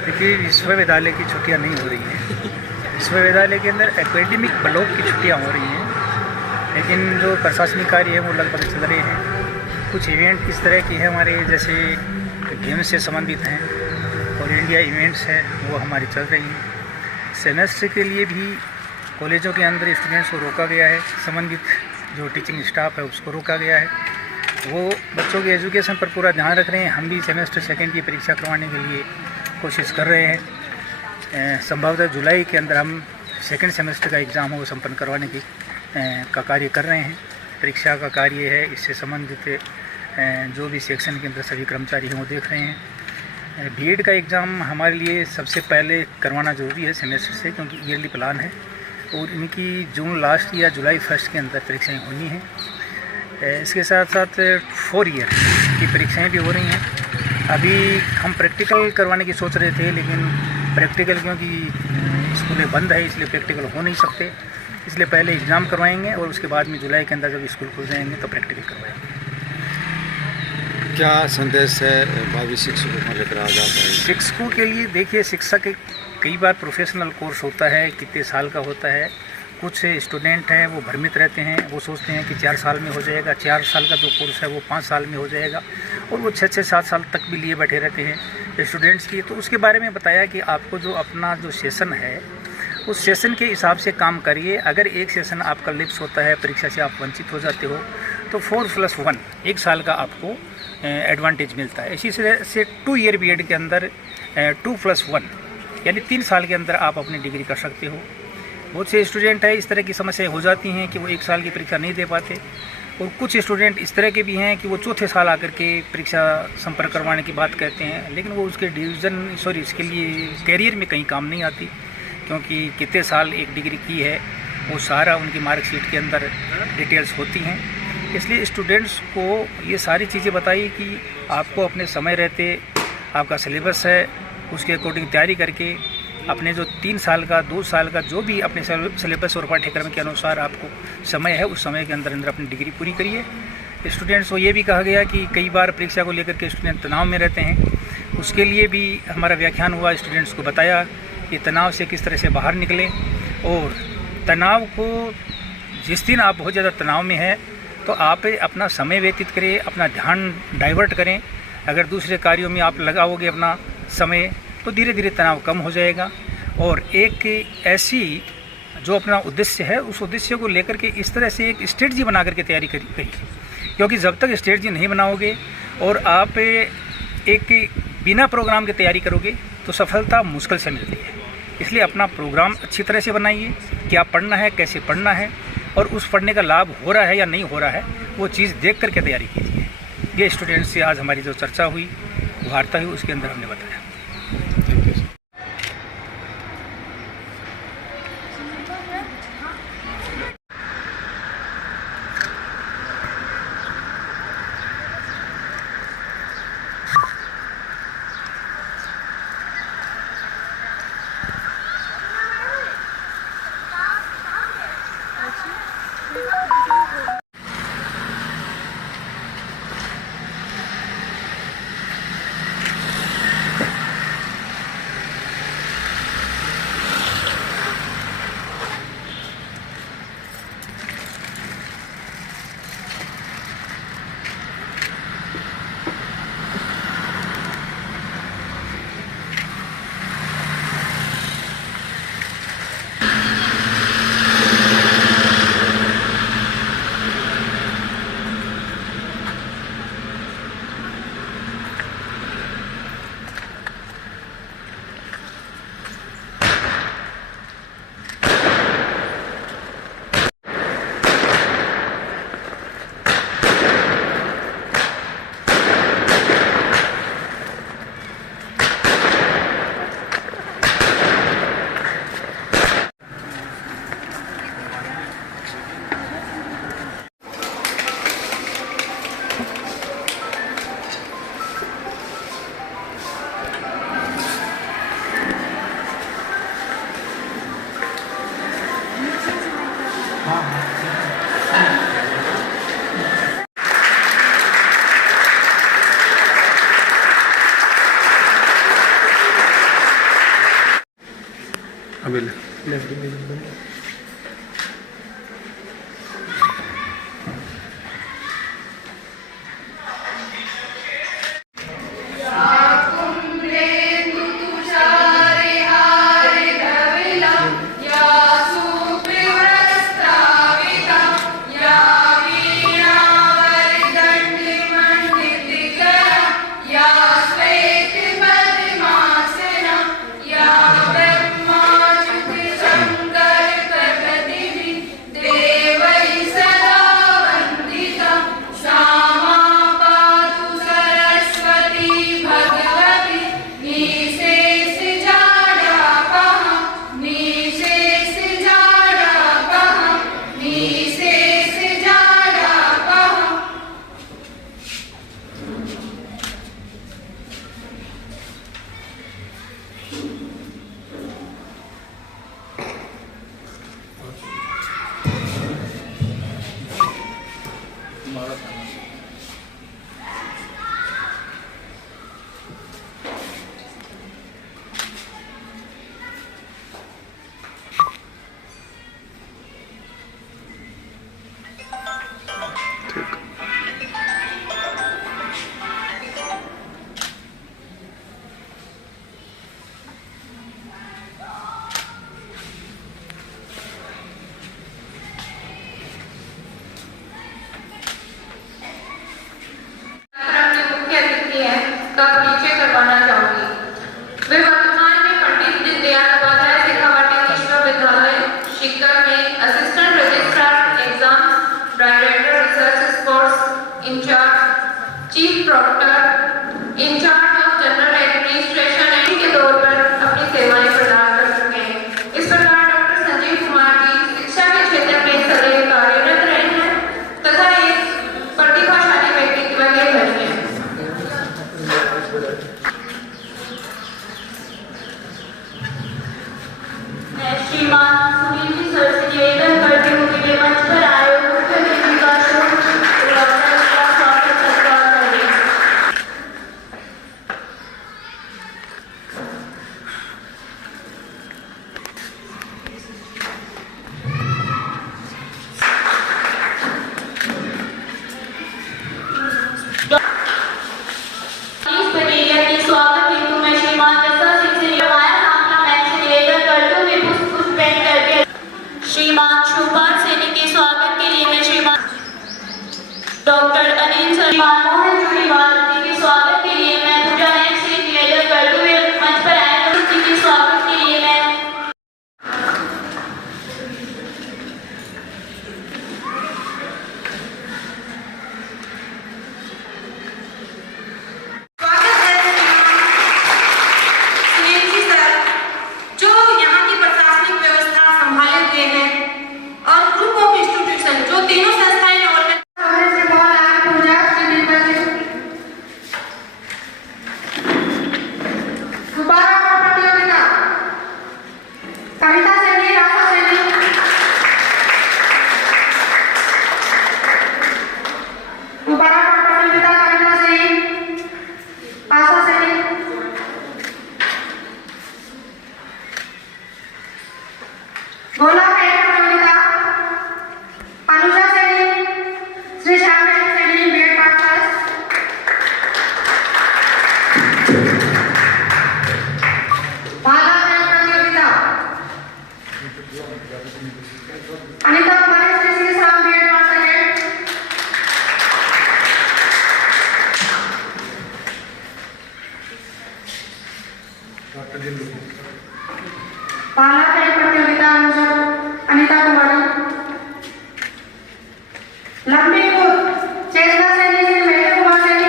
देखिए, विश्वविद्यालय की छुट्टियां नहीं हो रही हैं। विश्वविद्यालय के अंदर एकेडमिक ब्लॉक की छुट्टियां हो रही हैं, लेकिन जो प्रशासनिक कार्य है वो लगभग चल रहे हैं। कुछ इवेंट इस तरह की है हमारे, जैसे गेम्स से संबंधित हैं और इंडिया इवेंट्स हैं, वो हमारी चल रही हैं। सेमेस्टर के लिए भी कॉलेजों के अंदर स्टूडेंट्स को रोका गया है, संबंधित जो टीचिंग स्टाफ है उसको रोका गया है। वो बच्चों के एजुकेशन पर पूरा ध्यान रख रहे हैं। हम भी सेमेस्टर सेकेंड की परीक्षा करवाने के लिए कोशिश कर रहे हैं। संभवतः जुलाई के अंदर हम सेकेंड सेमेस्टर का एग्ज़ाम हो संपन्न करवाने की का कार्य कर रहे हैं। परीक्षा का कार्य है, इससे संबंधित जो भी सेक्शन के अंदर सभी कर्मचारी हैं वो देख रहे हैं। बीएड का एग्ज़ाम हमारे लिए सबसे पहले करवाना ज़रूरी है सेमेस्टर से, क्योंकि ईयरली प्लान है और इनकी जून लास्ट या जुलाई फर्स्ट के अंदर परीक्षाएँ होनी हैं। इसके साथ साथ 4 ईयर की परीक्षाएं भी हो रही हैं। अभी हम प्रैक्टिकल करवाने की सोच रहे थे, लेकिन प्रैक्टिकल क्योंकि स्कूलें बंद है इसलिए प्रैक्टिकल हो नहीं सकते, इसलिए पहले एग्ज़ाम करवाएंगे और उसके बाद में जुलाई के अंदर जब स्कूल खुल जाएंगे तो प्रैक्टिकल करवाएंगे। क्या संदेश है भावी शिक्षकों को लेकर आज आप? शिक्षकों के लिए देखिए, शिक्षक एक कई बार प्रोफेशनल कोर्स होता है, कितने साल का होता है। कुछ स्टूडेंट हैं वो भ्रमित रहते हैं, वो सोचते हैं कि 4 साल में हो जाएगा, 4 साल का जो कोर्स है वो 5 साल में हो जाएगा, और वो 6-6, 7 साल तक भी लिए बैठे रहते हैं स्टूडेंट्स की। तो उसके बारे में बताया कि आपको जो अपना जो सेशन है उस सेशन के हिसाब से काम करिए। अगर एक सेशन आपका लिप्स होता है, परीक्षा से आप वंचित हो जाते हो, तो 4+1 1 साल का आपको एडवांटेज मिलता है। इसी से 2 ईयर बीएड के अंदर 2+1 यानी 3 साल के अंदर आप अपनी डिग्री कर सकते हो। बहुत से स्टूडेंट है इस तरह की समस्याएं हो जाती हैं कि वो 1 साल की परीक्षा नहीं दे पाते, और कुछ स्टूडेंट इस तरह के भी हैं कि वो चौथे साल आकर के परीक्षा संपर्क करवाने की बात कहते हैं, लेकिन वो उसके इसके लिए कैरियर में कहीं काम नहीं आती, क्योंकि कितने साल एक डिग्री की है वो सारा उनकी मार्कशीट के अंदर डिटेल्स होती हैं। इसलिए स्टूडेंट्स को ये सारी चीज़ें बताई कि आपको अपने समय रहते आपका सिलेबस है उसके अकॉर्डिंग तैयारी करके अपने जो 3 साल का 2 साल का जो भी अपने सिलेबस और पाठ्यक्रम के अनुसार आपको समय है उस समय के अंदर अपनी डिग्री पूरी करिए। स्टूडेंट्स को ये भी कहा गया कि कई बार परीक्षा को लेकर के स्टूडेंट तनाव में रहते हैं, उसके लिए भी हमारा व्याख्यान हुआ। स्टूडेंट्स को बताया कि तनाव से किस तरह से बाहर निकलें, और तनाव को जिस दिन आप बहुत ज़्यादा तनाव में हैं तो आप अपना समय व्यतीत करें, अपना ध्यान डाइवर्ट करें। अगर दूसरे कार्यों में आप लगाओगे अपना समय तो धीरे धीरे तनाव कम हो जाएगा, और एक ऐसी जो अपना उद्देश्य है उस उद्देश्य को लेकर के इस तरह से एक स्ट्रेटजी बना करके तैयारी करिए, क्योंकि जब तक स्ट्रेटजी नहीं बनाओगे और आप एक बिना प्रोग्राम के तैयारी करोगे तो सफलता मुश्किल से मिलती है। इसलिए अपना प्रोग्राम अच्छी तरह से बनाइए, क्या पढ़ना है, कैसे पढ़ना है, और उस पढ़ने का लाभ हो रहा है या नहीं हो रहा है वो चीज़ देख करके तैयारी कीजिए। ये स्टूडेंट्स से आज हमारी जो चर्चा हुई, वार्ता हुई, उसके अंदर हमने बताया। अभी का परिचय करवाना चाहूंगी। वे वर्तमान में पंडित दीनदयाल उपाध्याय शेखावाटी विश्वविद्यालय शिक्षा में assistant registrar exams, director research sports incharge, chief proctor incharge of general administration के तौर पर अपनी सेवाएं प्रदान कर चुके हैं। इस प्रकार डॉक्टर संजीव कुमार जी शिक्षा के क्षेत्र में सदैव कार्यरत रहे हैं तथा एक प्रतिभाशाली व्यक्तित्व के धनी हैं। श्रीमान सुनील जी सर से निवेदन करती हूँ कि वे मंच पर आए मुख्य अतिथि का स्वागत सत्कार करें। स्वागत हेतु मैं श्रीमान जस्सा सिंह से श्रीमान शिवपाल सैनी के स्वागत के लिए मैं श्रीमान डॉक्टर अनिल श्रीमान मोहन जुड़ीवाल जी के स्वागत के लिए मैं पूजा नायक से निवेदन करते हुए मंच पर आए जी के स्वागत के लिए मैं प्रतियोगिता अनुसार अनिता कुमारी लंबी कूद चेतना सैनी से महेंद्र कुमार सैनी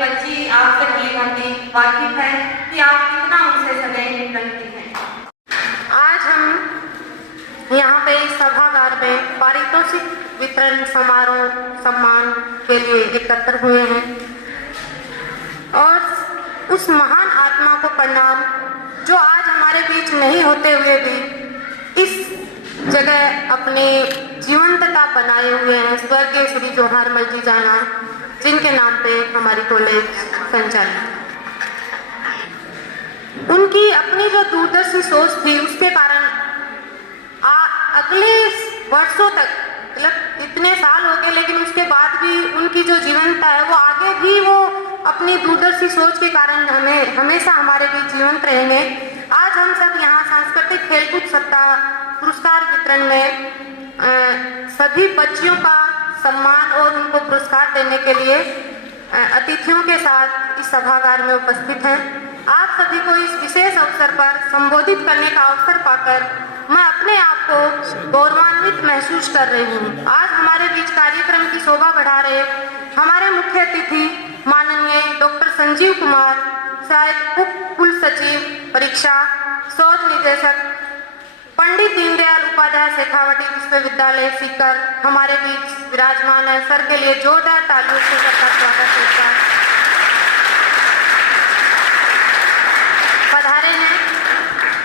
बच्ची आपसे भली भांति वाकिफ है कि आप कितना उनसे सदैव बनती हैं। आज हम यहाँ पे सभागार में पारितोषिक वितरण समारोह सम्मान के लिए एकत्र हुए हैं और उस महान आत्मा को प्रणाम जो आज हमारे बीच नहीं होते हुए भी इस जगह अपनी जीवंतता बनाए हुए हैं, स्वर्गीय श्री जवाहरमल जी जाना, जिनके नाम पे हमारी कॉलेज संचालित। उनकी अपनी जो दूरदर्शी सोच थी, उसके कारण अगले वर्षों तक, मतलब इतने साल हो गए, लेकिन उसके बाद भी उनकी जो जीवंतता है वो आगे भी वो अपनी दूरदर्शी सोच के कारण हमें हमेशा हमारे बीच जीवंत रहेंगे। आज हम सब यहाँ सांस्कृतिक खेलकूद सप्ताह पुरस्कार वितरण में सभी बच्चियों का सम्मान और उनको पुरस्कार देने के लिए अतिथियों के साथ इस सभागार में उपस्थित हैं। आप सभी को इस विशेष अवसर पर संबोधित करने का अवसर पाकर मैं अपने आप को गौरवान्वित महसूस कर रही हूँ। आज हमारे बीच कार्यक्रम की शोभा बढ़ा रहे हमारे मुख्य अतिथि माननीय डॉक्टर संजीव कुमार, सहायक उप कुल सचिव परीक्षा, शोध निदेशक पंडित दीनदयाल उपाध्याय शेखावाटी विश्वविद्यालय सीकर हमारे बीच विराजमान है। सर के लिए जोरदार तालियों से सबका स्वागत है। पधारे हैं।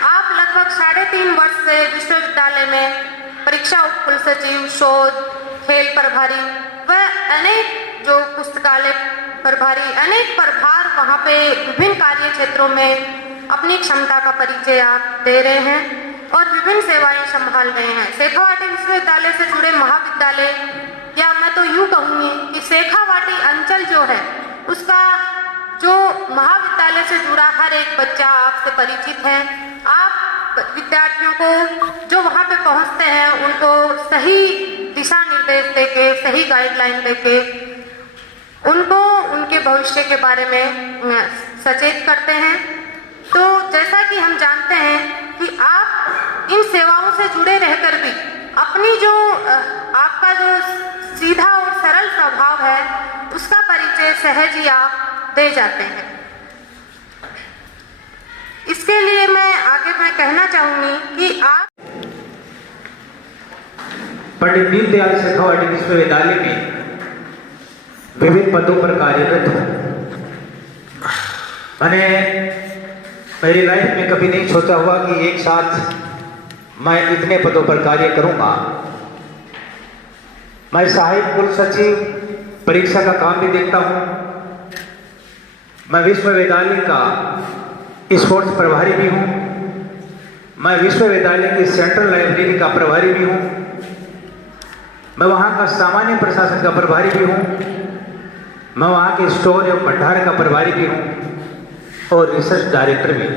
आप लगभग 3.5 वर्ष से विश्वविद्यालय में परीक्षा उप कुल सचिव, शोध, खेल प्रभारी व अनेक जो पुस्तकालय प्रभारी, अनेक प्रभार वहाँ पे विभिन्न कार्य क्षेत्रों में अपनी क्षमता का परिचय आप दे रहे हैं और विभिन्न सेवाएं संभाल रहे हैं। शेखावाटी विश्वविद्यालय से जुड़े महाविद्यालय, या मैं तो यूँ कहूँगी कि शेखावाटी अंचल जो है उसका जो महाविद्यालय से जुड़ा हर एक बच्चा आपसे परिचित है। आप विद्यार्थियों को जो वहाँ पे पहुँचते हैं उनको सही दिशा निर्देश देके, सही गाइडलाइन देके उनको उनके भविष्य के बारे में सचेत करते हैं। तो जैसा कि हम जानते हैं कि आप इन सेवाओं से जुड़े रहकर भी अपनी जो आपका जो सीधा और सरल स्वभाव है उसका परिचय सहज ही आप दे जाते हैं। इसके लिए मैं कहना चाहूंगी कि आप पंडित दीनदयाल शेखावाटी विश्वविद्यालय में विभिन्न पदों पर कार्यरत हूँ। मैंने मेरी लाइफ में कभी नहीं सोचा हुआ कि एक साथ मैं इतने पदों पर कार्य करूंगा। मैं सहायक कुल सचिव परीक्षा का काम भी देखता हूँ। मैं विश्वविद्यालय का स्पोर्ट्स प्रभारी भी हूँ। मैं विश्वविद्यालय की सेंट्रल लाइब्रेरी का प्रभारी भी हूँ। मैं वहाँ का सामान्य प्रशासन का प्रभारी भी हूँ। मैं वहाँ के स्टोर एवं भंडार का प्रभारी भी हूँ और रिसर्च डायरेक्टर भी।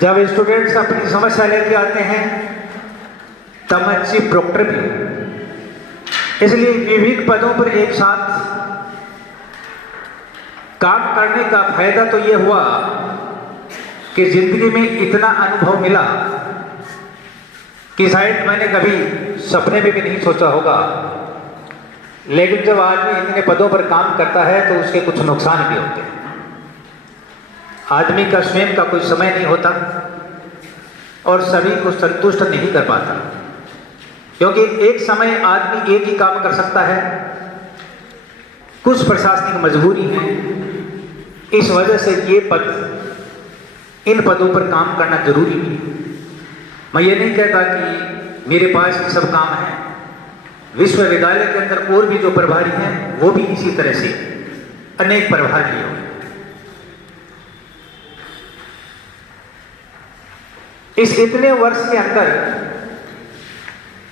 जब स्टूडेंट्स अपनी समस्या लेके आते हैं तब मैं चीफ प्रोक्टर भी हूँ। इसलिए विभिन्न पदों पर एक साथ काम करने का फायदा तो ये हुआ कि जिंदगी में इतना अनुभव मिला कि शायद मैंने कभी सपने में भी नहीं सोचा होगा। लेकिन जब आदमी इतने पदों पर काम करता है तो उसके कुछ नुकसान भी होते हैं। आदमी का स्वयं का कोई समय नहीं होता और सभी को संतुष्ट नहीं कर पाता, क्योंकि एक समय आदमी एक ही काम कर सकता है। कुछ प्रशासनिक मजबूरी है, इस वजह से ये इन पदों पर काम करना जरूरी है। मैं ये नहीं कहता कि मेरे पास ये सब काम है। विश्वविद्यालय के अंदर और भी जो प्रभारी हैं वो भी इसी तरह से अनेक प्रभार लिए हुए। इस इतने वर्ष के अंदर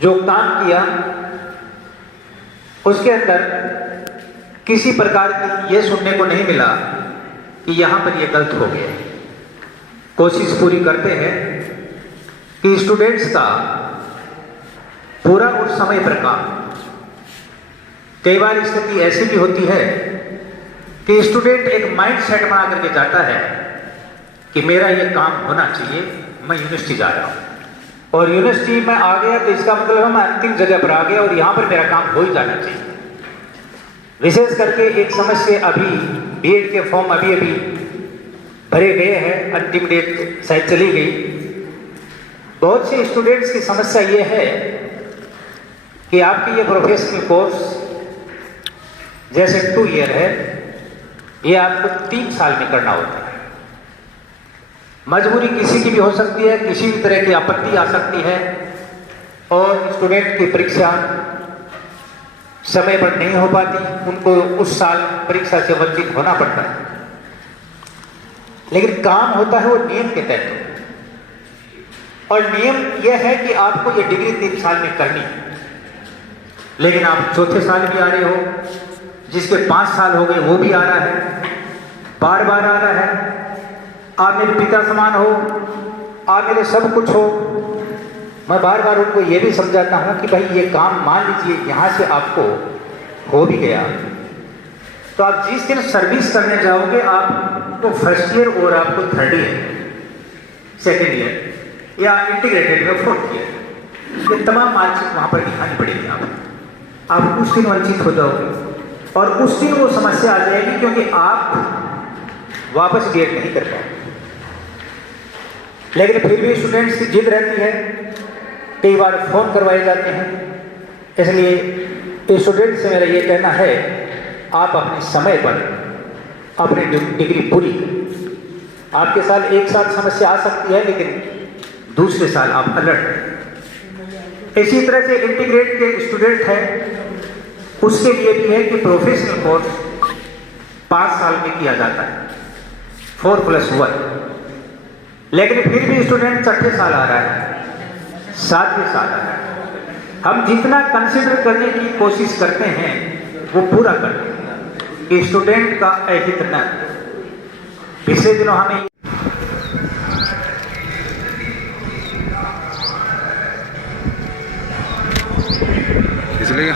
जो काम किया उसके अंदर किसी प्रकार की ये सुनने को नहीं मिला कि यहाँ पर ये गलत हो गया। कोशिश पूरी करते हैं कि स्टूडेंट्स का पूरा उस समय पर काम। कई बार स्थिति ऐसी भी होती है कि स्टूडेंट एक माइंड सेट बना करके जाता है कि मेरा ये काम होना चाहिए, मैं यूनिवर्सिटी जा रहा हूँ और यूनिवर्सिटी में आ गया तो इसका मतलब है मैं अंतिम जगह पर आ गया और यहाँ पर मेरा काम हो ही जाना चाहिए। विशेष करके एक समझ से अभी बीएड के फॉर्म अभी भरे गए हैं, अंतिम डेट शायद चली गई। बहुत से स्टूडेंट्स की समस्या ये है कि आपके ये प्रोफेशनल कोर्स जैसे 2 ईयर है, ये आपको 3 साल में करना होता है। मजबूरी किसी की भी हो सकती है, किसी भी तरह की आपत्ति आ सकती है और स्टूडेंट की परीक्षा समय पर नहीं हो पाती, उनको उस साल परीक्षा से वंचित होना पड़ता है। लेकिन काम होता है वो नियम के तहत, और नियम यह है कि आपको ये डिग्री 3 साल में करनी है। लेकिन आप चौथे साल भी आ रहे हो, जिसके 5 साल हो गए वो भी आ रहा है, बार बार आ रहा है। आप मेरे पिता समान हो, आप मेरे सब कुछ हो। मैं बार बार उनको ये भी समझाता हूँ कि भाई ये काम मान लीजिए यहाँ से आपको हो भी गया, तो आप जिस दिन सर्विस करने जाओगे आपको फर्स्ट ईयर और आपको थर्ड ईयर, सेकेंड ईयर या इंटीग्रेटेड में 4th ईयर, ये तमाम मार्कशीट वहाँ पर दिखानी पड़ेगी। आप उस दिन वंचित हो जाओगे और उस दिन वो समस्या आ जाएगी, क्योंकि आप वापस बीएड नहीं कर पाओगे। लेकिन फिर भी स्टूडेंट्स की जिद रहती है, कई बार फोन करवाए जाते हैं। इसलिए स्टूडेंट से मेरा ये कहना है, आप अपने समय पर अपनी डिग्री पूरी करें। आपके साथ एक साथ समस्या आ सकती है, लेकिन दूसरे साल आप अलर्ट रहें। इसी तरह से इंटीग्रेट के स्टूडेंट हैं, उसके लिए भी है कि प्रोफेशनल कोर्स 5 साल में किया जाता है, 4+1। लेकिन फिर भी स्टूडेंट 6ठे साल आ रहा है, 7वें साल आ रहा है। हम जितना कंसिडर करने की कोशिश करते हैं वो पूरा करते हैं कि स्टूडेंट का अहित न। पिछले दिनों हमें इसलिए